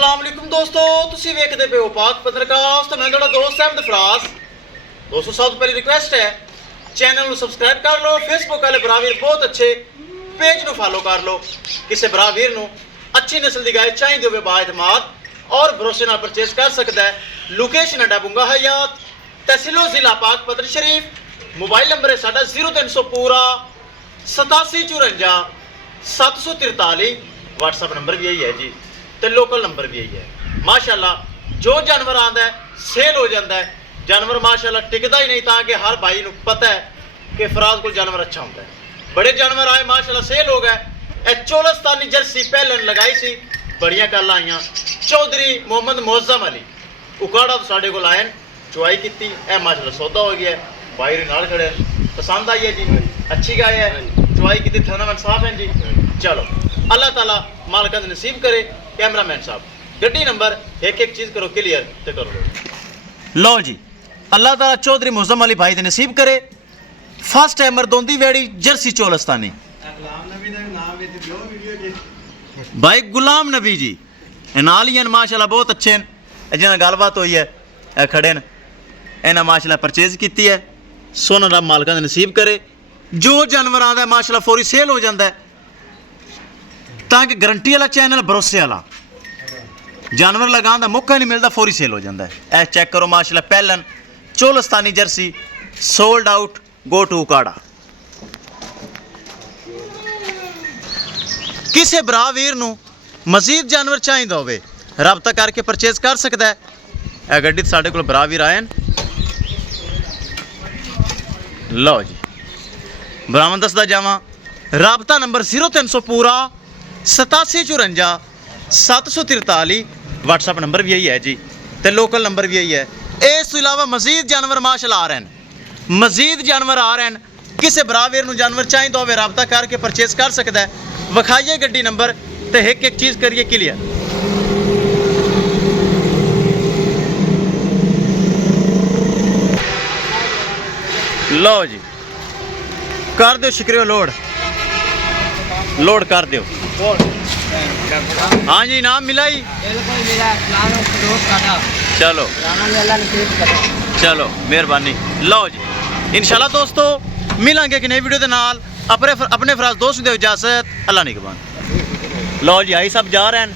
अस्सलाम वालेकुम दोस्तों, तुसी वेखदे पे हो पाक पत्रकास्ट। मैं थोड़ा दोस्त अहमद फराज। दोस्तों सब तो पहली रिक्वेस्ट है चैनल को सब्सक्राइब कर लो। फेसबुक वाले बरावीर बहुत अच्छे पेज को फॉलो कर लो। किसी बरावीर को अच्छी नस्ल की गाय चाहिए हो बाएतमाद और भरोसे नाल परचेज कर सकता है। लोकेशन है बुंगा हयात, तहसीलो जिला पाक पत्र शरीफ। मोबाइल नंबर है साडा 0300 पूरा 8754 743। व्हाट्सएप नंबर भी यही है जी, तो लोकल नंबर भी यही है। माशाल्लाह जो जानवर आता है सेल हो जाता है। जानवर माशाल्लाह टिकता ही नहीं, ताकि हर भाई को पता है कि फराज को जानवर अच्छा होता है। बड़े जानवर आए माशाल्लाह सेल हो गए। यह चोलस्तानी जर्सी पहलन लगाई सी, बड़िया कल आई। चौधरी मोहम्मद मोअज़्ज़म अली उकाड़ा तो साढ़े को आए, चुवाई की, माशाल्लाह सौदा हो गया। भाई नाल खड़े पसंद आई है जी, अच्छी गाय है, चुवाई की, थना साफ है जी। चलो अल्लाह ताला मालिक नसीब करे। कैमरामैन साहब गड्डी नंबर एक एक चीज़ करो क्लियर तो करो। लो जी अल्लाह ताला चौधरी मोअज़्ज़म अली भाई नसीब करे। फर्स्ट टाइमर दोंदी वेड़ी जर्सी चोलस्तानी भाई गुलाम नबी जी नाल ही माशाल्लाह बहुत अच्छे हैं। जिन्हें गलबात हुई है खड़े न, इन्हें माशाल्लाह परचेज की है। सोना रब मालिक नसीब करे। जो जानवर आता है माशाल्लाह फौरी सेल हो जाता है, ताकि गारंटी वाला चैनल भरोसे वाला जानवर लगाने का मौका नहीं मिलता, फौरी सेल हो जाता है। चेक करो माशाल्लाह पहलन Cholistani jersey sold out go to काड़ा। किसी भरा वीर नूं मजीद जानवर चाहिए होवे रबता करके परचेज कर सकता है। यह गड्डी साढ़े को भरा वीर आए। लो जी बरामद दसदा जावा। राबता नंबर 0300 पूरा 8754 743। व्हाट्सएप नंबर भी यही है जी, तो लोकल नंबर भी यही है। इस तो इलावा मजीद जानवर माशाल्लाह आ रहे हैं, मजीद जानवर आ रहे हैं। किसी बरावीर को जानवर चाहिए तो राबता करके परचेज कर सकता है। विखाइए गड्डी नंबर तो एक एक चीज़ करिए क्लियर। लो जी कर दो शिक्रियो लोड कर दो। हाँ जी इनाम मिला ही। चलो चलो मेहरबानी। लो जी इंशाल्लाह दोस्तों मिलेंगे एक नई वीडियो के नाल। अपने फराज दोस्त दे इजाजत। अल्लाह निगहबान। लो जी आई सब जा रहे हैं।